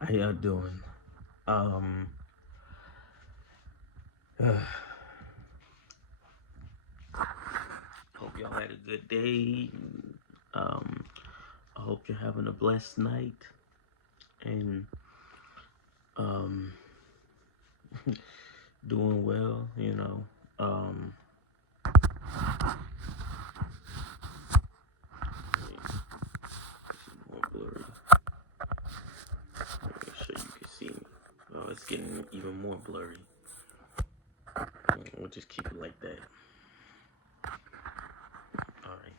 How y'all doing? Um, uh, Hope y'all had a good day. Um, I hope you're having a blessed night and um, doing well. Um, more blurry. Make sure you can see me. Oh, it's getting even more blurry. We'll just keep it like that. All right.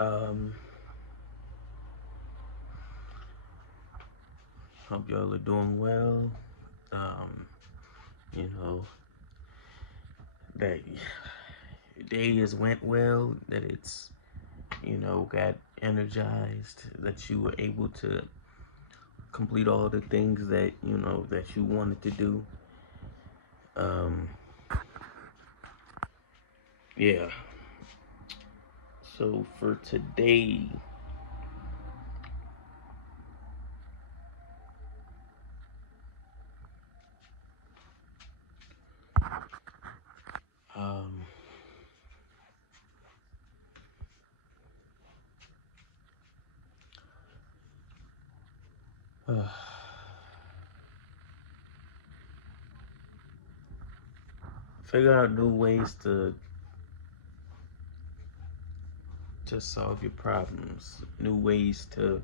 Um, Hope y'all are doing well. Um, you know, that your day has went well, that it's, got energized, that you were able to complete all the things that, that you wanted to do. Um, yeah. So for today, um, uh, figure out new ways to solve your problems, new ways to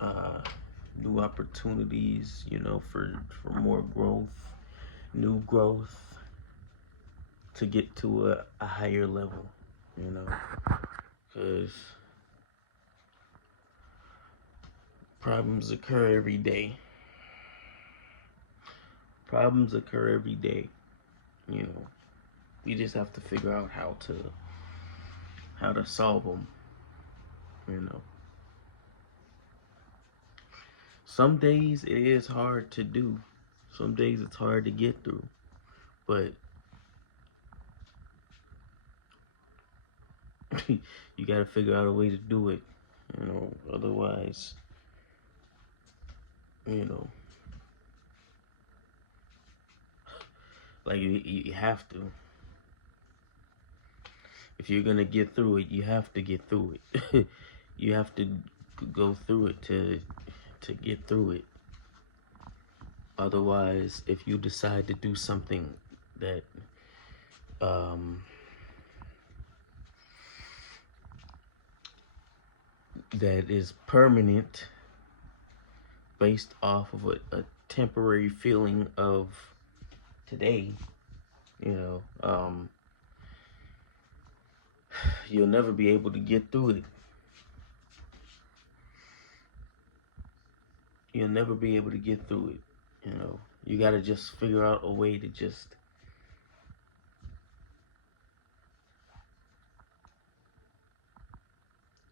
uh, new opportunities, for more growth, new growth to get to a higher level, because problems occur every day. Problems occur every day, you know. We just have to figure out how to solve them, you know. Some days it is hard to do. Some days it's hard to get through, but you got to figure out a way to do it, Otherwise, you know, like you have to. If you're gonna get through it, you have to get through it. You have to go through it to get through it. Otherwise, if you decide to do something that um, that is permanent, based off of a temporary feeling of today, you know, um, you'll never be able to get through it. You'll never be able to get through it. You got to just figure out a way to just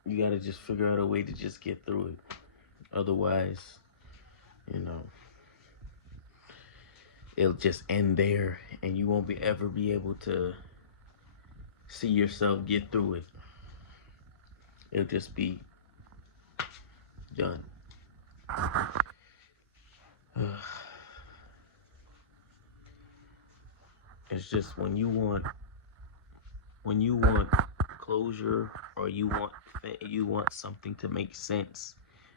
you got to just figure out a way to just get through it. Otherwise, you know, it'll just end there and you won't ever be able to see yourself get through it. It'll just be done. It's just when you want closure, or you want something to make sense.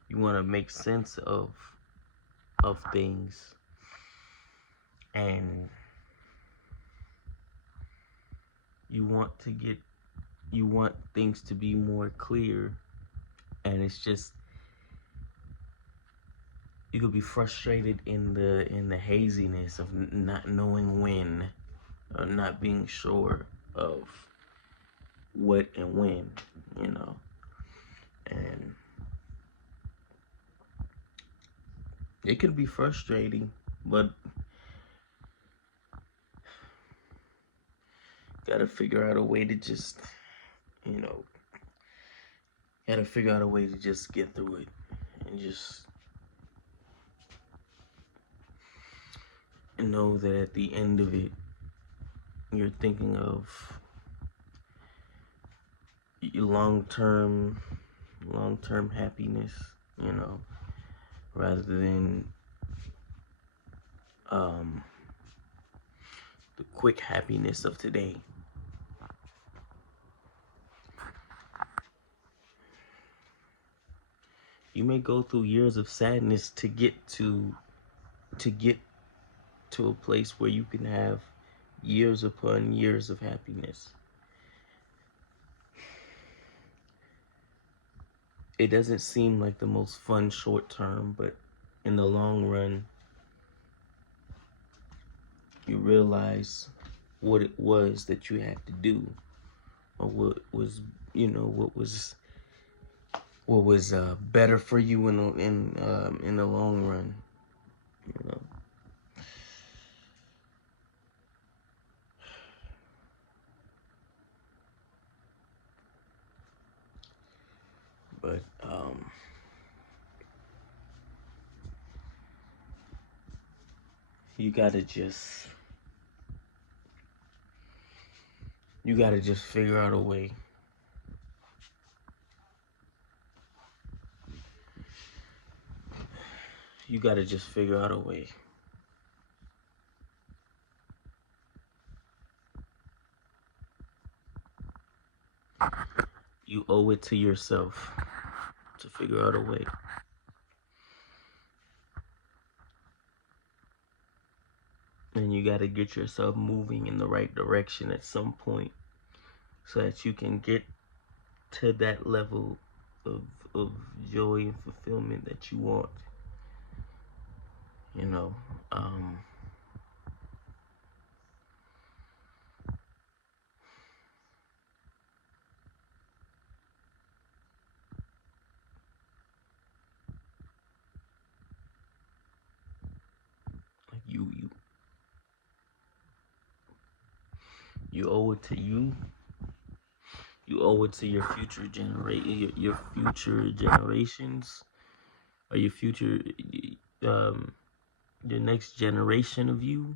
You want to make sense of things, and you want things to be more clear, and it's just you could be frustrated in the haziness of not knowing when, or not being sure of what and when, you know. And it can be frustrating, but gotta figure out a way to just, you know, gotta figure out a way to just get through it, and just know that at the end of it, you're thinking of your long term, long-term happiness, you know, rather than um, the quick happiness of today. You may go through years of sadness to get to a place where you can have years upon years of happiness. It doesn't seem like the most fun short term, but in the long run, you realize what it was that you had to do, or what was, you know, what was better for you in the long run, you know. But you gotta just figure out a way. You gotta just figure out a way. You owe it to yourself to figure out a way. And you gotta get yourself moving in the right direction at some point so that you can get to that level of of joy and fulfillment that you want. You know, um, like you owe it to you. You owe it to your your future generations, or your future, um, the next generation of you.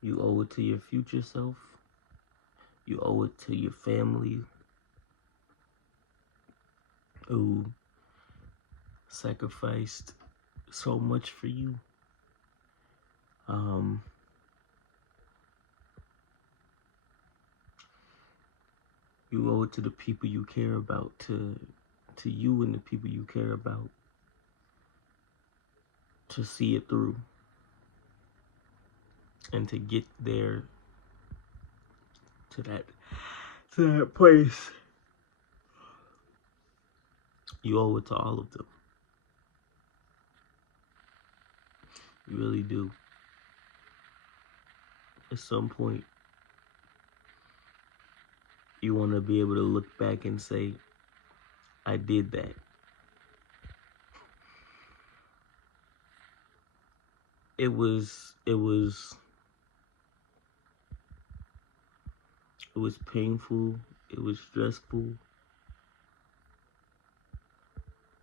You owe it to your future self. You owe it to your family who sacrificed so much for you. Um, you owe it to the people you care about, to you and the people you care about, to see it through and to get there to that place. You owe it to all of them. You really do. At some point, you want to be able to look back and say, I did that. It was painful, it was stressful,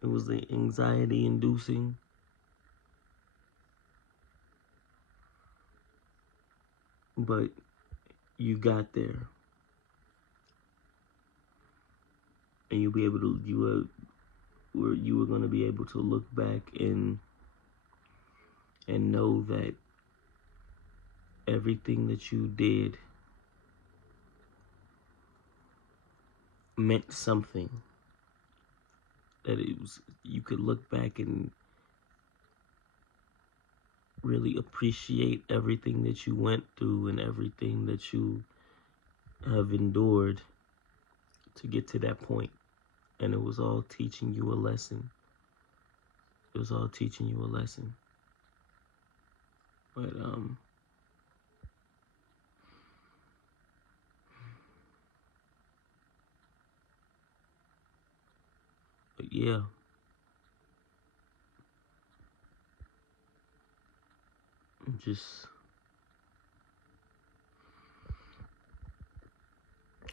it was anxiety inducing. But you got there. And you'll be able to you were going to be able to look back and know that everything that you did meant something. That it was, you could look back and really appreciate everything that you went through and everything that you have endured to get to that point. And it was all teaching you a lesson. It was all teaching you a lesson. But yeah. Just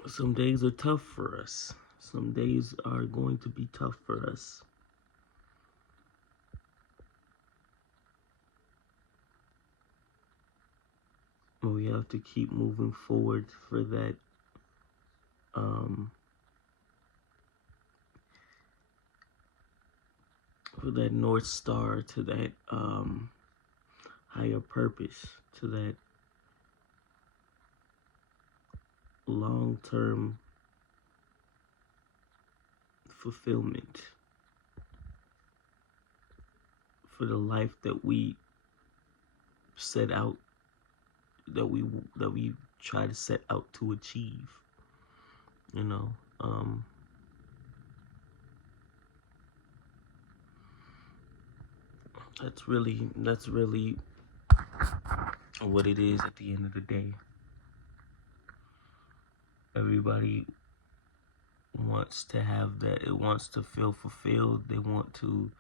some days are tough for us. Some days are going to be tough for us. But we have to keep moving forward for that for that North Star, to that higher purpose, to that long-term fulfillment, for the life that we set out, that we try to set out to achieve. You know, that's really what it is at the end of the day. Everybody wants to have that. It wants to feel fulfilled. They want to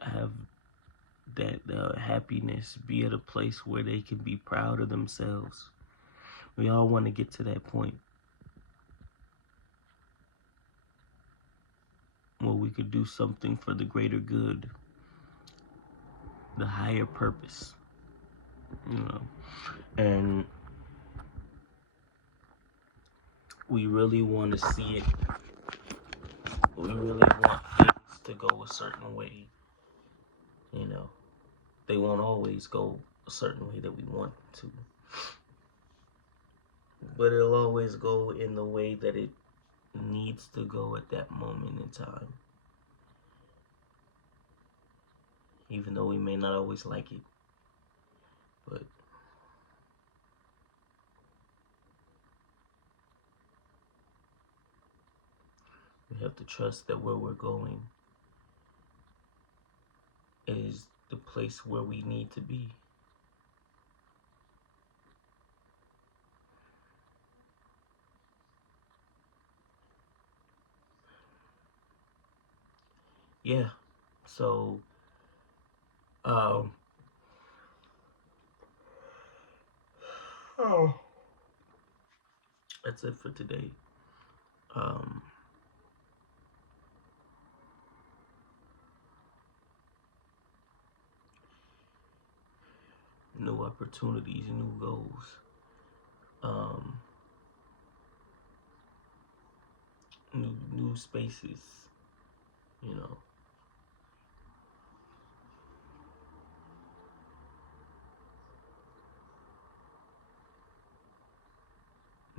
have that happiness, be at a place where they can be proud of themselves. We all want to get to that point where we could do something for the greater good, the higher purpose, you know. And we really want to see it. We really want things to go a certain way, you know. They won't always go a certain way that we want to, but it'll always go in the way that it needs to go at that moment in time, even though we may not always like it. But we have to trust that where we're going is the place where we need to be. Yeah. So, oh, that's it for today. Um, New opportunities, new goals. Um, new spaces. You know.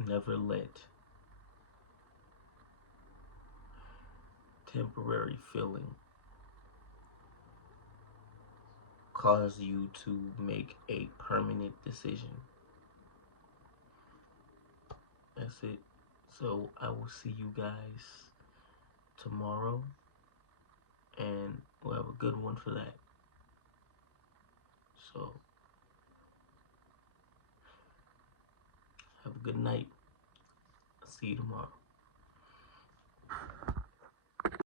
Never let temporary feeling cause you to make a permanent decision. That's it. So I will see you guys tomorrow, and we'll have a good one for that. So have a good night. See you tomorrow.